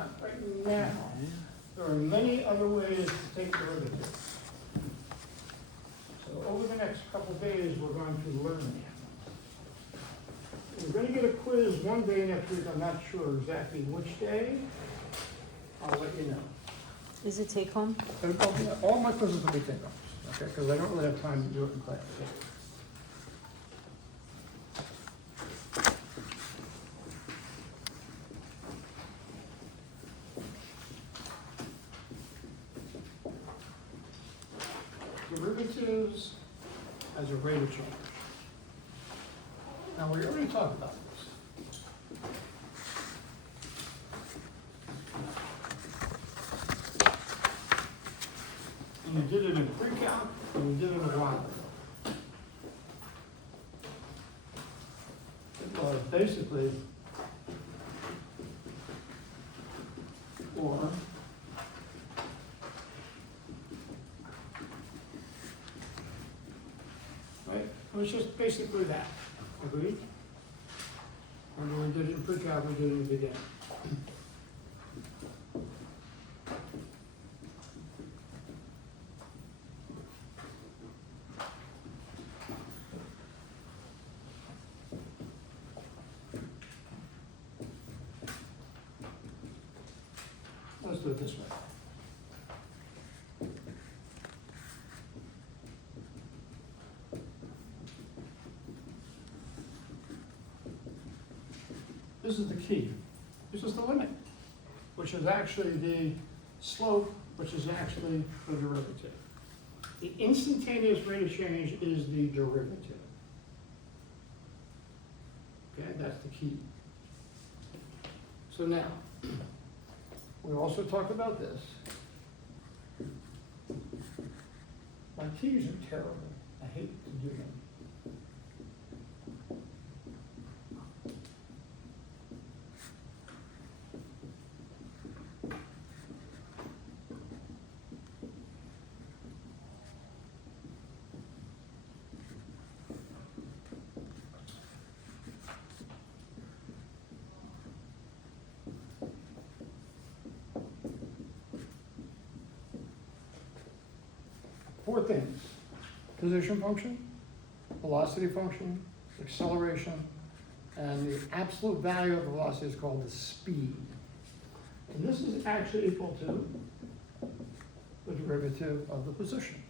not right now. There are many other ways to take derivatives. So over the next couple of days, we're going to learn that. We're going to get a quiz one day next week. I'm not sure exactly which day. I'll let you know. Is it take home? All my quizzes will be take-homes, okay? Because I don't really have time to do it in class. Derivatives as a rate of change. Now, we already talked about this. And you did it in pre-calc, and you did it a while ago. It was basically or right? It was just basically that. Agreed? When we did it in pre-calc, we did it in the beginning. Let's do it this way. This is the key. This is the limit, which is actually the slope, which is actually the derivative. The instantaneous rate of change is the derivative. Okay, that's the key. So now, we also talked about this. My T's are terrible. I hate to do them. Four things: position function, velocity function, acceleration, and the absolute value of the velocity is called the speed. And this is actually equal to the derivative of the position.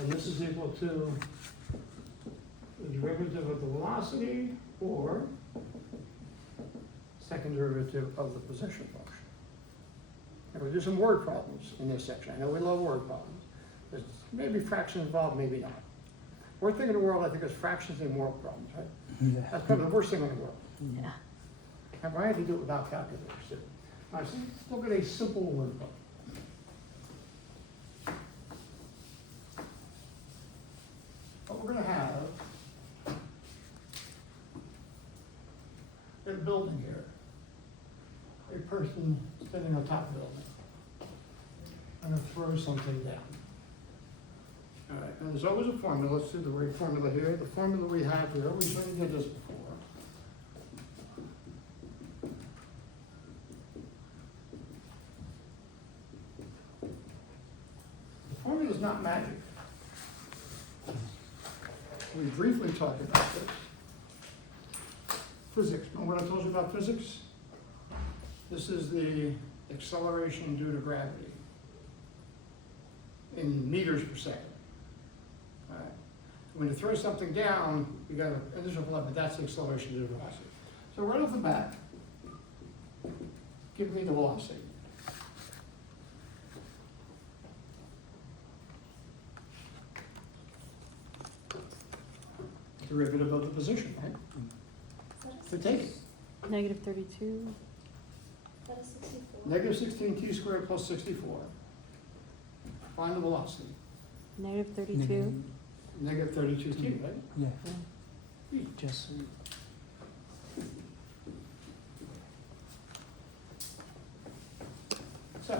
And this is equal to the derivative of the velocity or second derivative of the position function. And we'll do some word problems in this section. I know we love word problems. There's maybe fractions involved, maybe not. We're thinking of the world, I think, as fractions and world problems, right? Yeah. That's kind of the worst thing in the world. Yeah. And I had to do it without calculators, too. All right, so let's look at a simple word problem. What we're going to have in a building here, a person standing on top of the building. I'm going to throw something down. All right, and there's always a formula. Let's do the right formula here. The formula we have here, we've already did this before. The formula is not magic. We briefly talked about this. Physics. Remember what I told you about physics? This is the acceleration due to gravity in meters per second. All right. When you throw something down, you got an initial velocity, that's the acceleration due to velocity. So right off the bat, give me the velocity. Derivative of the position, right? So take it. Negative 32. That is 64. Negative 16 t squared plus 64. Find the velocity. Negative 32. Negative 32 t, right? Yeah. Yeah. Just So.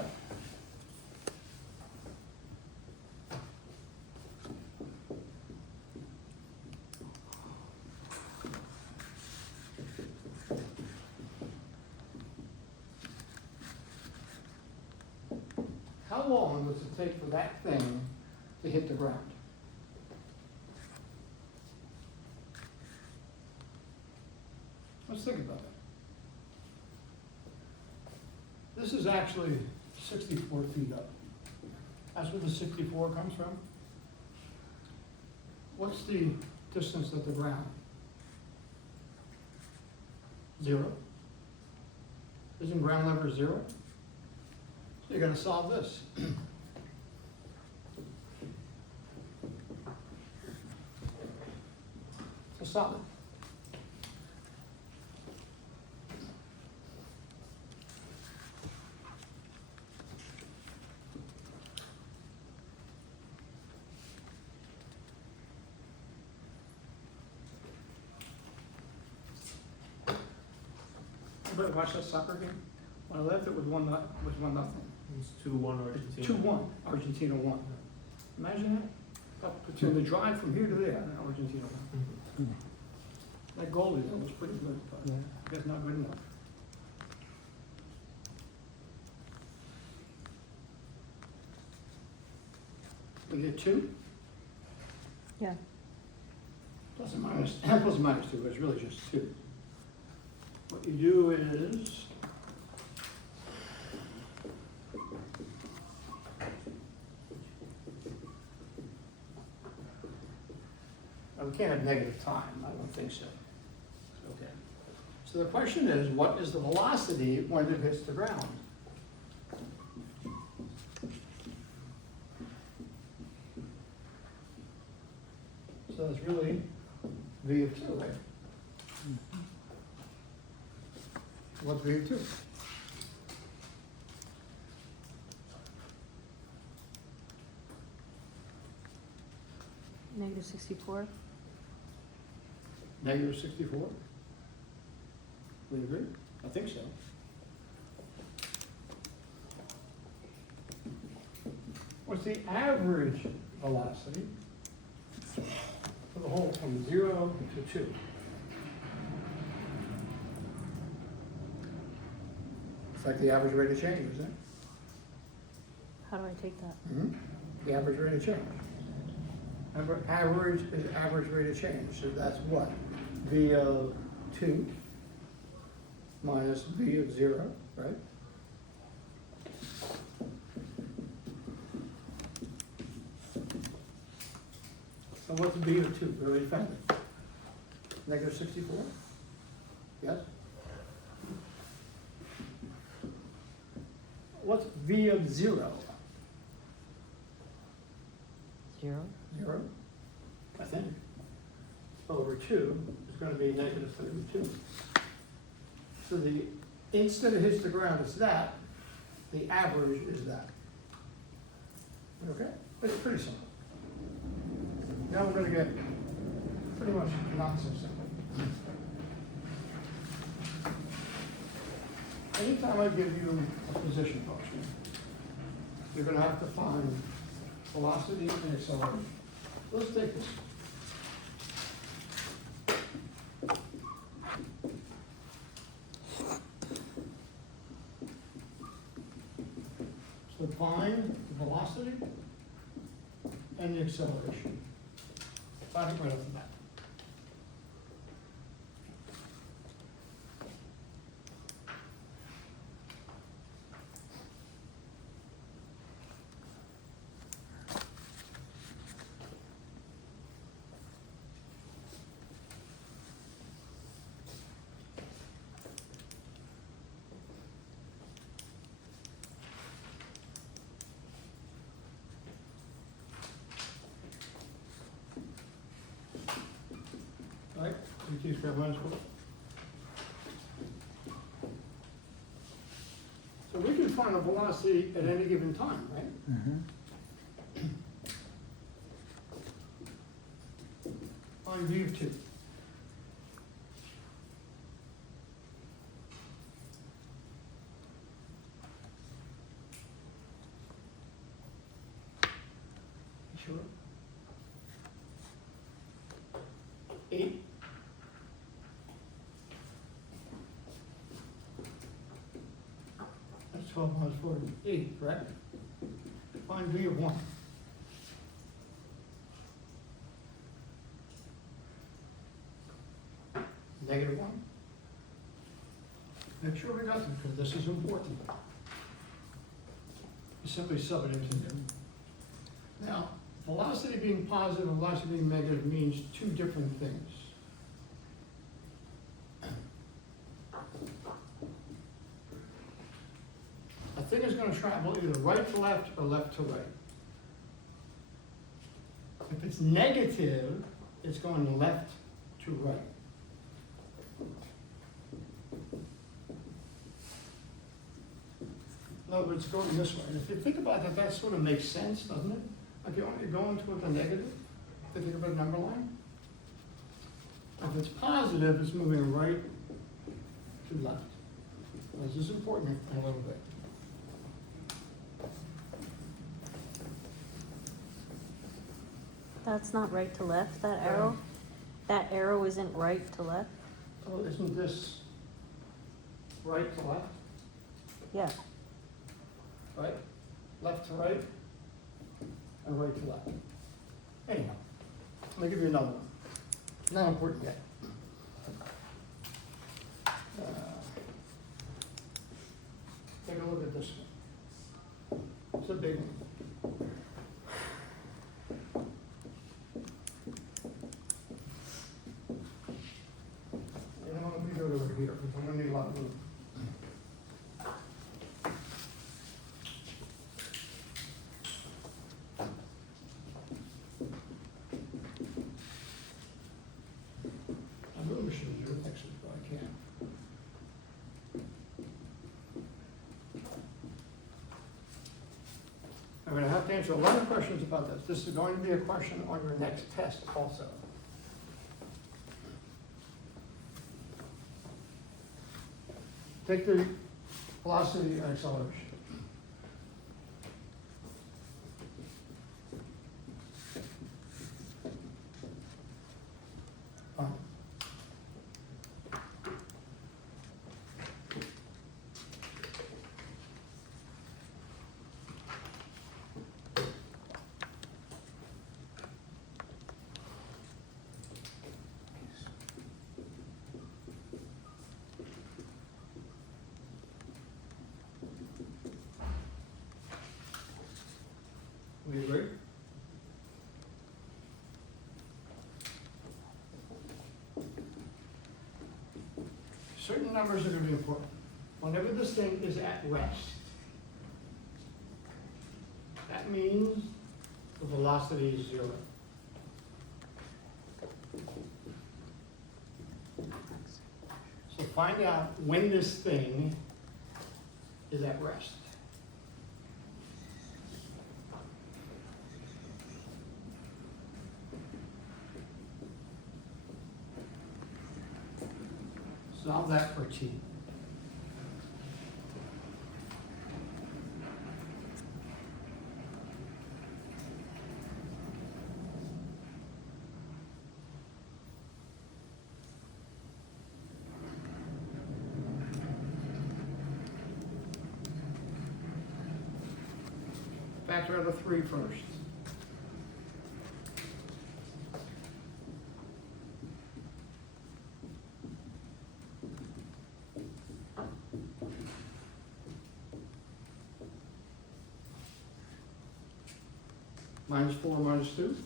long does it take for that thing to hit the ground? Let's think about that. This is actually 64 feet up. That's where the 64 comes from. What's the distance at the ground? 0. Isn't ground level 0? So you're gonna solve this. So solve it. Everybody watch that soccer game? When I left, it was 1-0. It's 2-1 Argentina. 2-1, Argentina won. Imagine that. Between the drive from here to there, and Argentina won. That goalie, that was pretty good, but I guess not good enough. We get 2, Yeah. plus and minus, plus and minus 2, but it's really just 2. What you do is, we can't have negative time, I don't think so. Okay. So the question is, what is the velocity when it hits the ground? So it's really v of 2, right? What's v of 2? Negative 64. Negative 64? We agree? I think so. What's the average velocity for the whole from 0 to 2? It's like the average rate of change, isn't it? How do I take that? The average rate of change. Remember, average is average rate of change, so that's what? V of 2 minus V of 0, right? So what's V of 2? We already found it. Negative 64? Yes? What's V of 0? 0. 0, I think, over 2 is going to be negative 32. So the instant it hits the ground, it's that. The average is that. Okay? It's pretty simple. Now we're going to get pretty much not so simple. Anytime I give you a position function, you're going to have to find velocity and acceleration. Let's take this. So find the velocity and the acceleration. Find it right off the bat. Right, you choose for everyone's school. So we can find a velocity at any given time, right? On V of 2. Sure. 8. That's 12 minus 48, correct? Find v of one. Negative one. Make sure we got them, because this is important. You simply sub it into there. Now, velocity being positive, velocity being negative means two different things. A thing is gonna travel either right to left or left to right. If it's negative, it's going left to right. In other words, going this way. And if you think about that, that sort of makes sense, doesn't it? Like you're going toward the negative, if you think about a number line. If it's positive, it's moving right to left. This is important a little bit. That's not right to left, that arrow? That arrow isn't right to left? Oh, isn't this right to left? Yeah. Right? Left to right? And right to left. Anyhow, let me give you another one. Not important yet. Take a look at this one. It's a big one. You know, let me go over here, because I'm gonna need a lot of room. I really should do it next week, but I can't. I'm gonna have to answer a lot of questions about this. This is going to be a question on your next test also. Take the velocity and acceleration. Fine. We agree? Certain numbers are going to be important. Whenever this thing is at rest, that means the velocity is zero. So find out when this thing is at rest. Solve that for t. Factor out of 3 first. Minus 4 minus 2.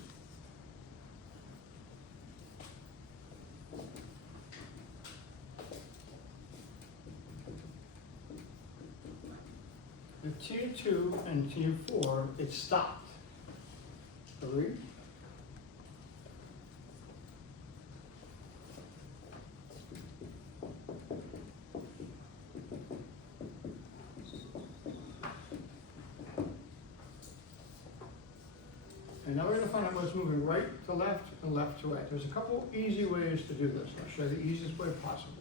The T2 and T4, it stopped. Agreed? And now we're going to find out what's moving right to left and left to right. There's a couple easy ways to do this. I'll show you the easiest way possible.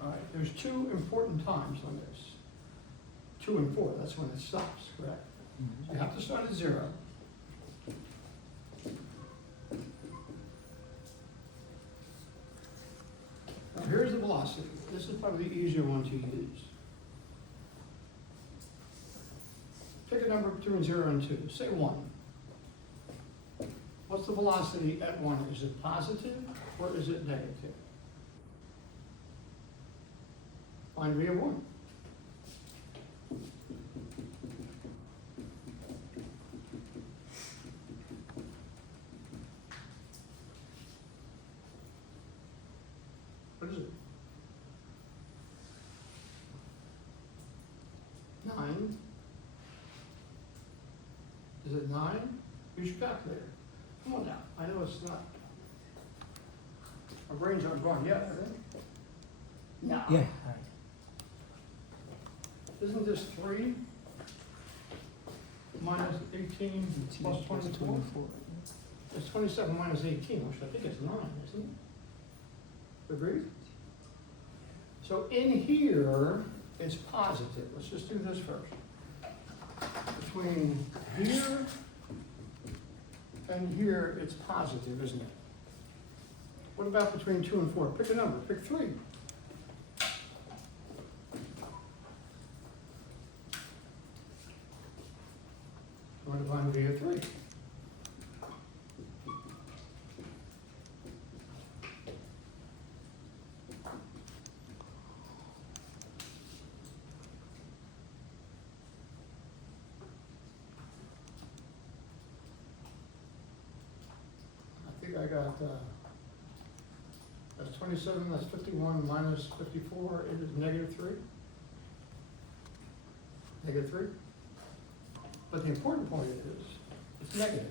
All right, there's 2 important times on this. 2 and 4, that's when it stops, correct? So you have to start at 0. velocity. This is probably the easier one to use. Pick a number between 0 and 2, say 1. What's the velocity at 1? Is it positive or is it negative? Find v of 1. What is it? 9. Is it 9? Use your calculator. Come on now, I know it's not. Our brains aren't gone yet, are they? No. Yeah. Isn't this 3 minus 18 plus 24? It's 27 minus 18, which I think is 9, isn't it? Agreed? So in here, it's positive. Let's just do this first. Between here and here, it's positive, isn't it? What about between 2 and 4? Pick a number, pick 3. I want to find v of 3. I think I got, that's 27, that's 51 minus 54 is negative 3. Negative 3. But the important point is, it's negative.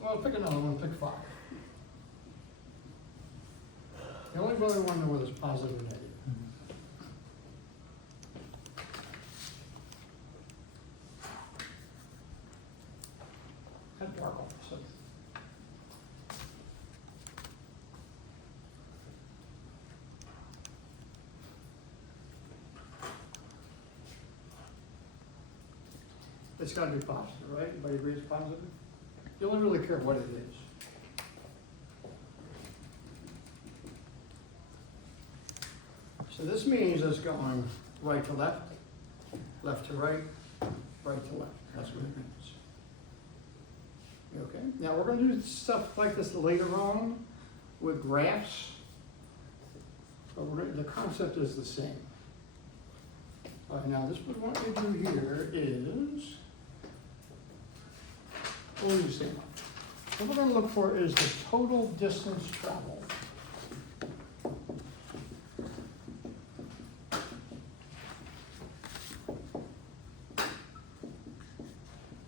Well, pick another one, pick 5. You only really want to know whether it's positive or negative. That's dark opposite. It's gotta be positive, right? Everybody agrees it's positive? You only really care what it is. So this means it's going right to left, left to right, right to left. That's what it means. Okay, now we're gonna do stuff like this later on with graphs, but the concept is the same. All right, now this what we want you to do here is, what do you say? What we're gonna look for is the total distance traveled.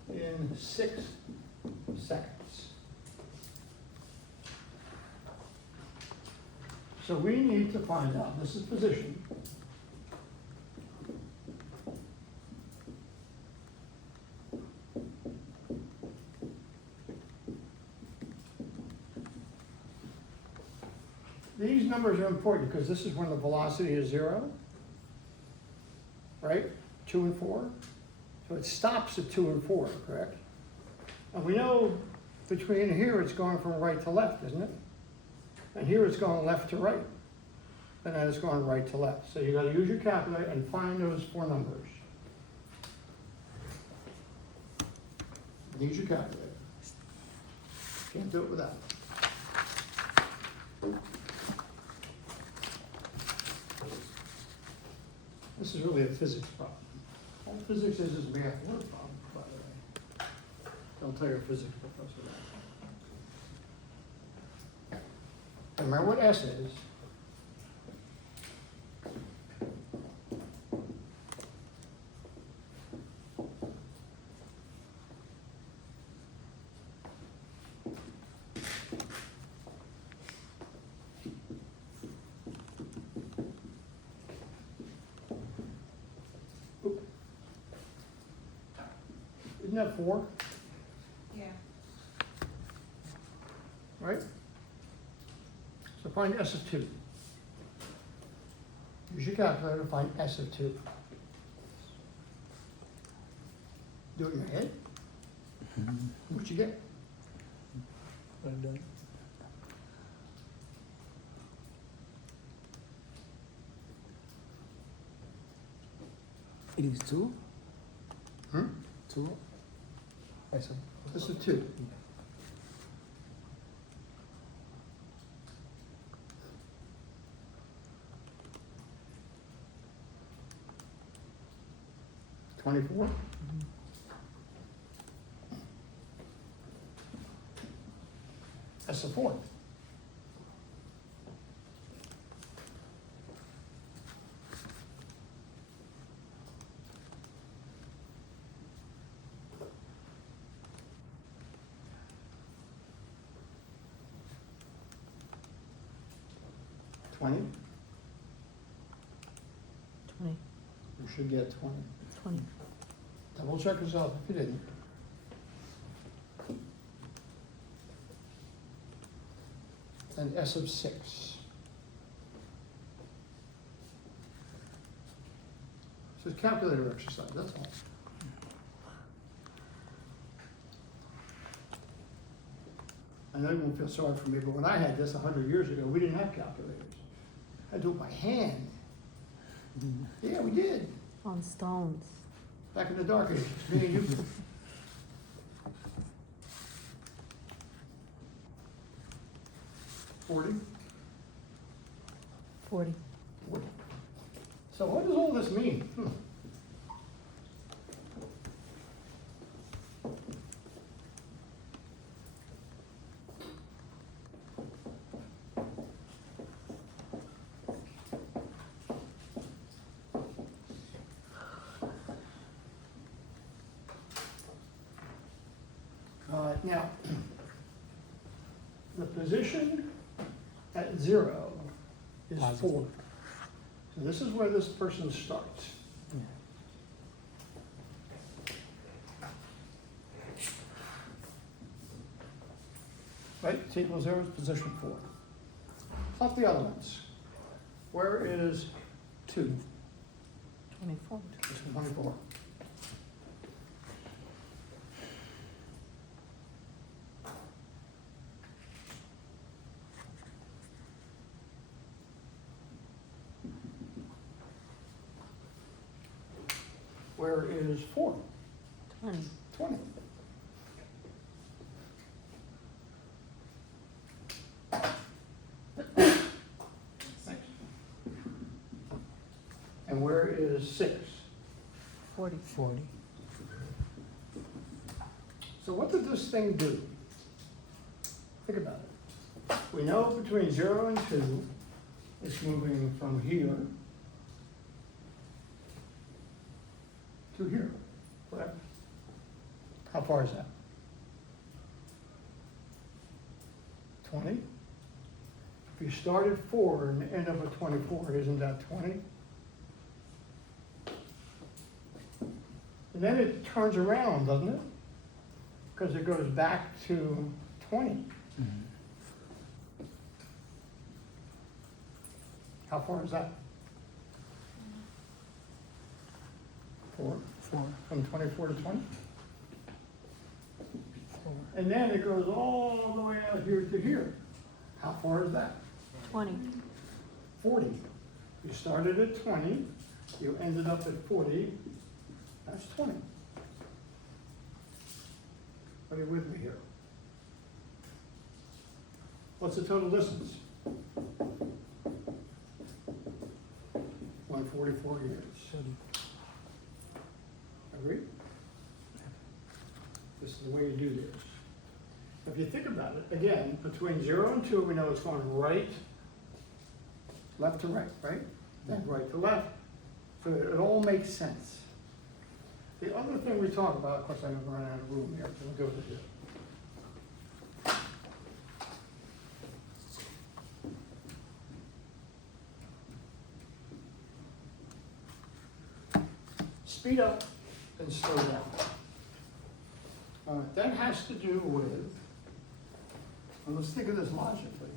In 6 seconds. So we need to find out, this is position. These numbers are important because this is when the velocity is 0, right? 2 and 4. So it stops at 2 and 4, correct? And we know between here it's going from right to left, isn't it? And here it's going left to right. And then it's going right to left. So you gotta use your calculator and find those 4 numbers. Use your calculator. Can't do it without it. This is really a physics problem. All physics is a math word problem, by the way. Don't tell your physics professor that. And remember what S is. Isn't that 4? Yeah. Right? So find S of 2. Use your calculator to find S of 2. Do it in your head. What you get? It is 2? Hmm? 2? I said. This is 2. $24? That's the fourth. $20? 20, You should get 20. 20. Double check yourself if you didn't. And S of 6. So it's calculator exercise, that's all. I know you won't feel sorry for me, but when I had this 100 years ago, we didn't have calculators. I had to do it by hand. Yeah, we did, On stones. back in the dark ages, me and you. $40? 40. So what does all this mean? Now, the position at 0 is Positive. 4. So this is where this person starts. Yeah. Right, T equals 0 is position 4. Plot the other ones. Where is 2? 24. It's 24. Where is 4? 20. 20. And where is 6? 40. 40. So what did this thing do? Think about it. We know between 0 and 2, it's moving from here to here, correct? How far is that? 20? If you start at 4 and end up at 24, isn't that 20? And then it turns around, doesn't it? Because it goes back to 20. How far is that? 4? 4. From 24 to 20? 4. And then it goes all the way out here to here. How far is that? 20. 40. You started at 20, you ended up at 40, that's 20. Are you with me here? What's the total distance? 144 years. 30. Agree? This is the way you do this. If you think about it, again, between 0 and 2, we know it's going right, left to right, right? Then right to left. So it all makes sense. The other thing we talk about, of course, I'm running out of room here, so we'll go to here. Speed up and slow down. That has to do with, and let's think of this logically.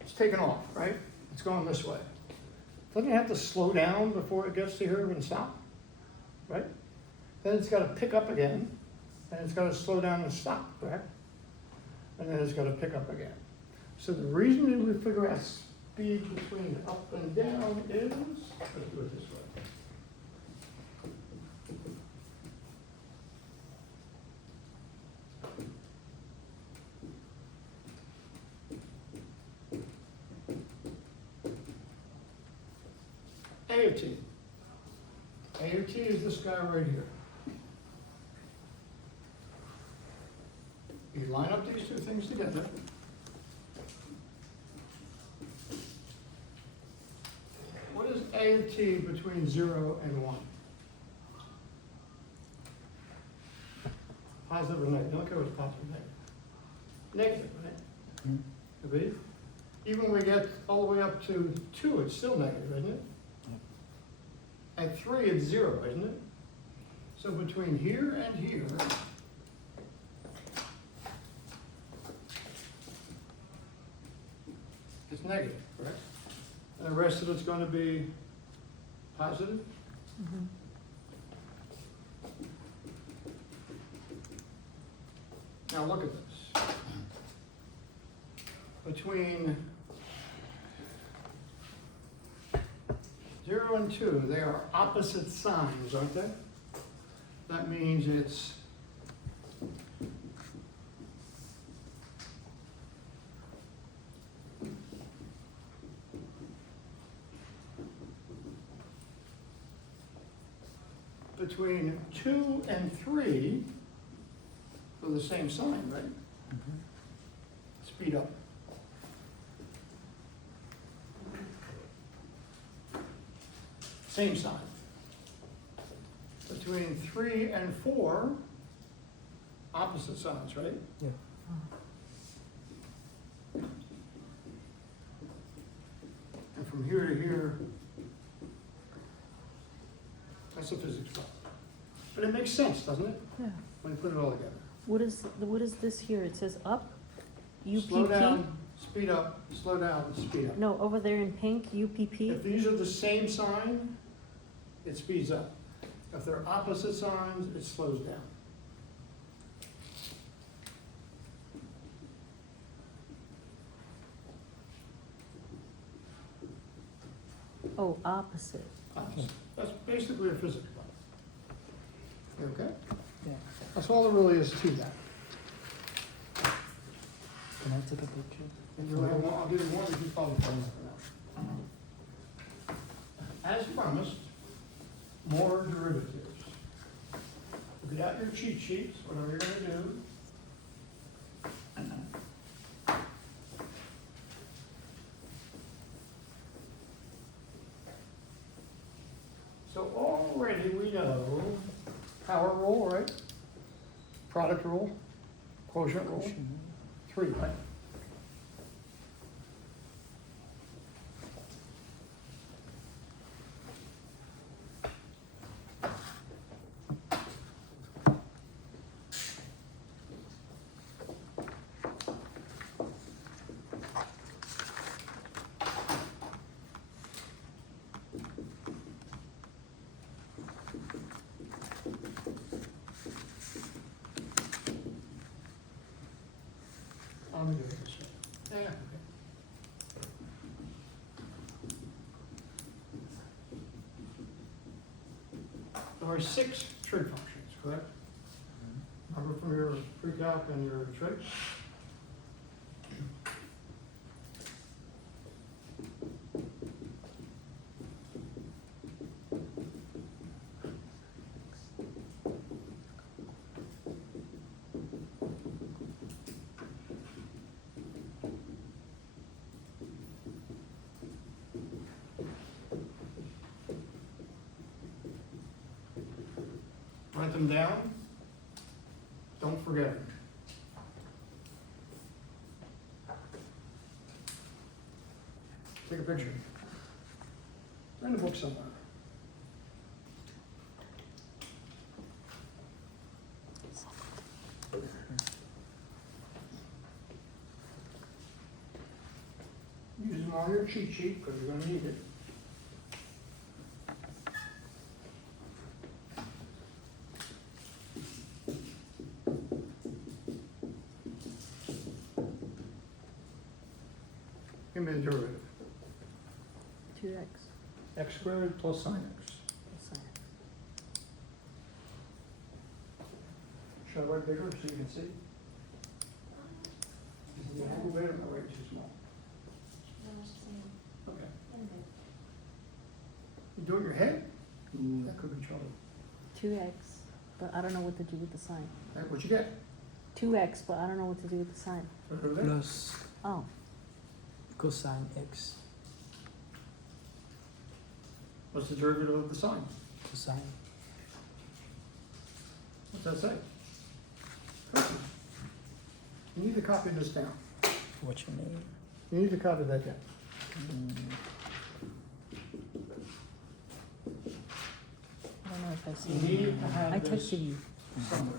It's taken off, right? It's going this way. Doesn't it have to slow down before it gets to here and stop? Right? Then it's got to pick up again, and it's got to slow down and stop, correct? And then it's got to pick up again. So the reason that we figure out speed between up and down is, let's do it this way. A of t. A of t is this guy right here. You line up these two things together. What is A of t between 0 and 1? Positive or negative? Don't care what's positive or negative. Negative, right? Agreed? Even when we get all the way up to 2, it's still negative, isn't it? At 3, it's 0, isn't it? So between here and here, it's negative, correct? And the rest of it's going to be positive? Mhm. Now look at this. Between 0 and 2, they are opposite signs, aren't they? That means it's between 2 and 3 for the same sign, right? Speed up. Same sign. Between 3 and 4, opposite signs, right? Yeah. And from here to here, that's a physics problem. But it makes sense, doesn't it, Yeah. when you put it all together? What is this here? It says up? Slow UPP? down, speed up, slow down, speed up. No, over there in pink, UPP? If these are the same sign, it speeds up. If they're opposite signs, it slows down. Oh, opposite. Opposite. That's basically a physics problem. You okay? Yeah. That's all there really is to that. Can I take a picture? And you'll have one, I'll give you one, you probably find for now. As promised, more derivatives. Get out your cheat sheets, whatever you're gonna do. So already we know power rule, right? Product rule, quotient rule, 3, right? I'm gonna do it this way. Yeah, okay. There are 6 trig functions, correct? Remember from your pre-calc and your trig? Write them down. Don't forget them. Take a picture. They're in the book somewhere. Use them on your cheat sheet because you're going to need it. Give me the derivative. 2x. X squared plus sine x. Sine x. Should I write bigger so you can see? Is the angle big or am I writing too small? No, it's the same. Okay. Anyway. You do it in your head? That could be trouble. 2x, but I don't know what to do with the sign. All right, what'd you get? 2x, but I don't know what to do with the sign. Over there? Plus Oh, cosine x. What's the derivative of the sine? Cosine. What's that say? You need to copy this down. What you mean? You need to copy that down. I don't know if I see You it. need to have I this texted you. somewhere.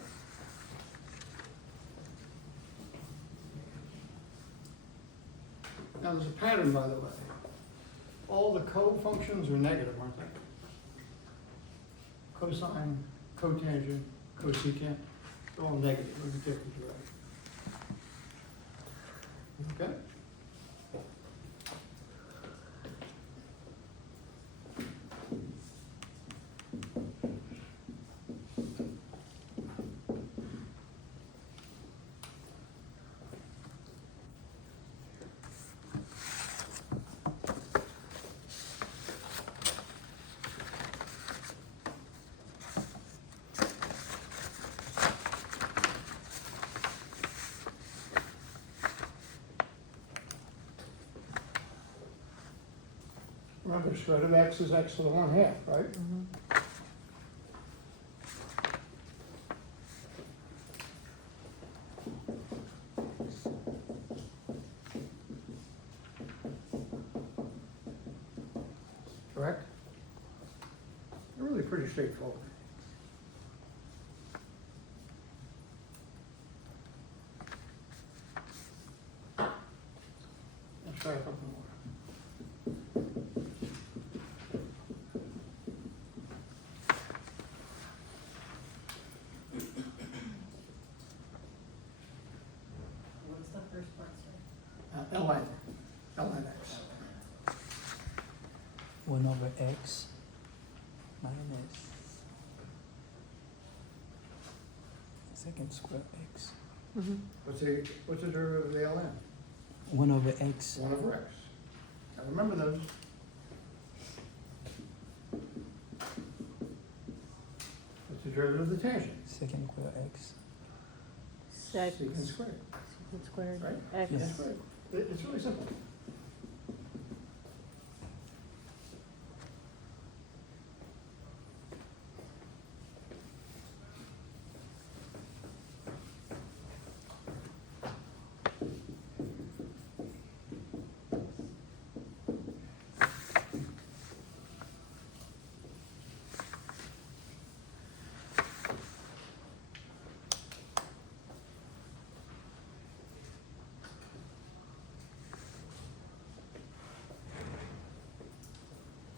Now, there's a pattern, by the way. All the co-functions are negative, aren't they? Cosine, cotangent, cosecant, they're all negative, let me take it right. Okay? Remember, square root of x is x to the 1/2, right? Mhm. Correct? They're really pretty straightforward. Let's try a couple more. What's the first part, sir? ln x. 1 over x minus second square x. Mhm. What's the derivative of the ln? 1 over x. 1 over x. Now remember those. What's the derivative of the tangent? Second square x. Sec, Secant squared, secant squared, right? x. Yes. That's right. It's really simple.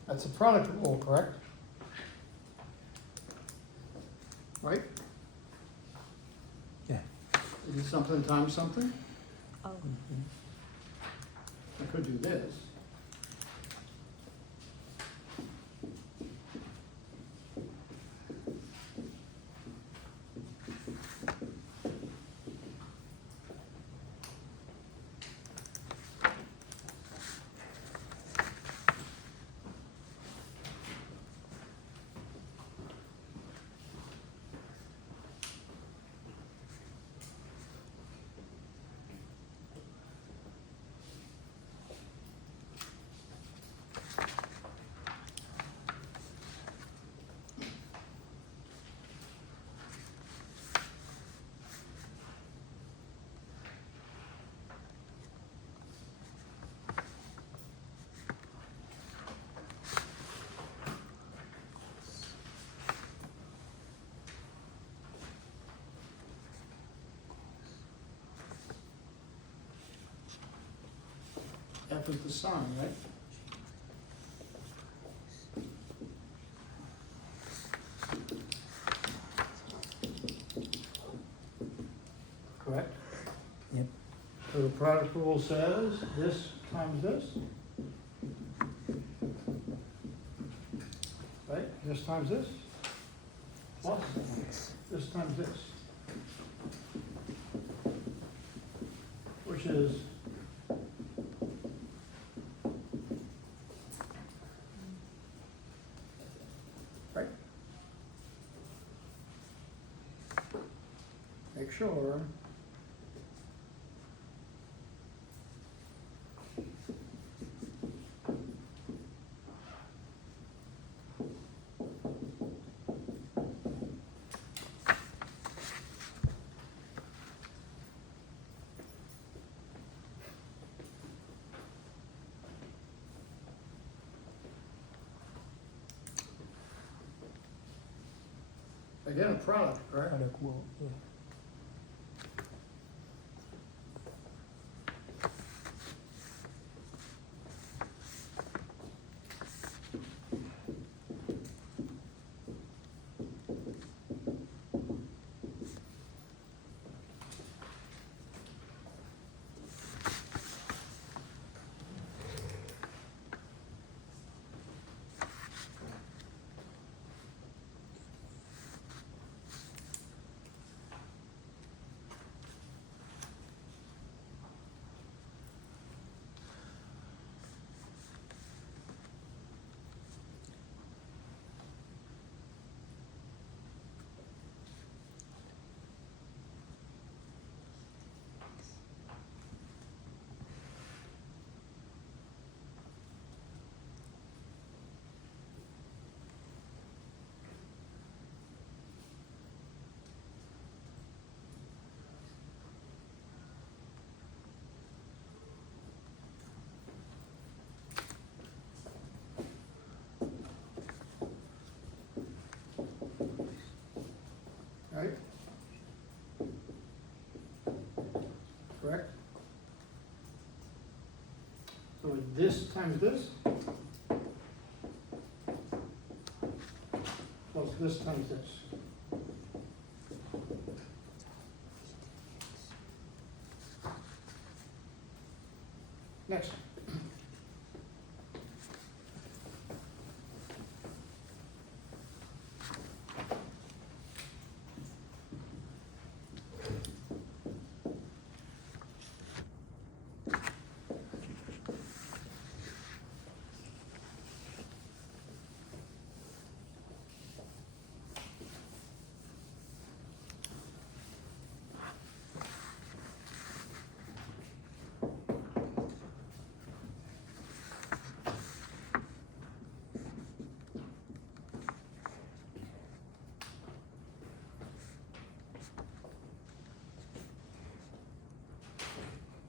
That's a product rule, correct? Right? Yeah. Is it something times something? Oh, Mhm. I could do this. F is the sine, right? Correct? Yep. So the product rule says this times this this times this, plus X. this times this. Which is right? Make sure again a product, right? Product will, yeah. Right? Correct? So this times this, plus this times this. Next.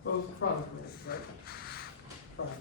Both product rules, right? Product.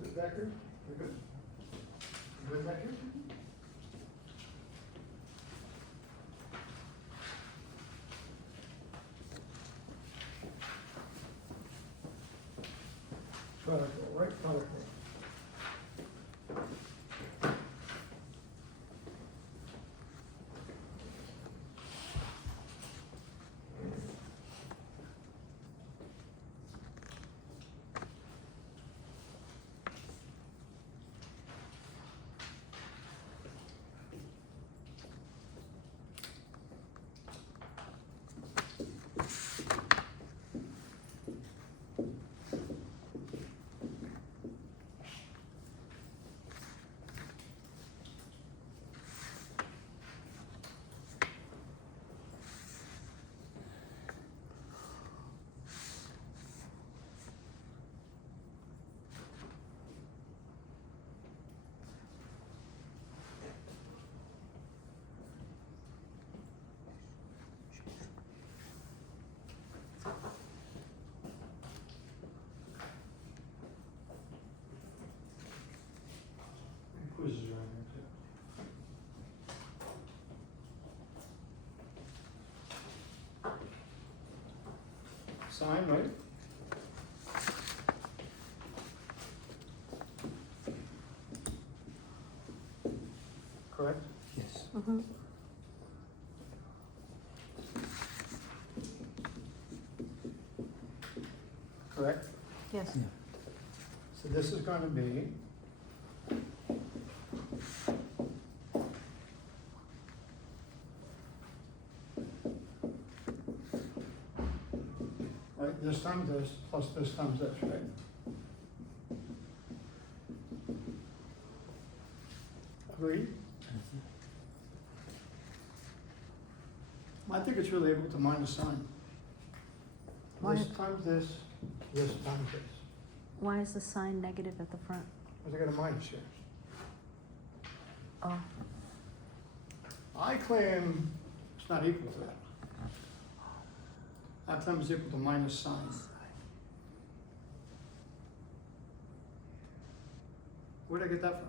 Is it back here? We're good? Good back here? Product rule, right? Product rule. sine, right? Correct? Yes. Mm-hmm. Correct? Yes. Yeah. So this is gonna be right, this times this, plus this times this, right? Agreed? I think it's really able to minus sign. Why- This times this, this times this. Why is the sign negative at the front? Because I got a minus here. Oh, I claim it's not equal to that. I claim it's equal to minus sign. Where'd I get that from?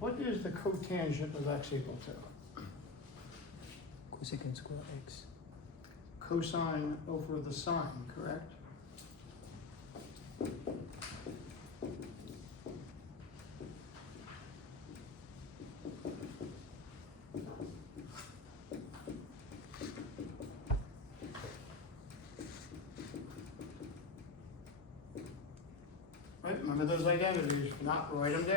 What is the cotangent of x equal to? Cosecant square x. Cosine over the sine, correct? Right, remember those identities, not write them down.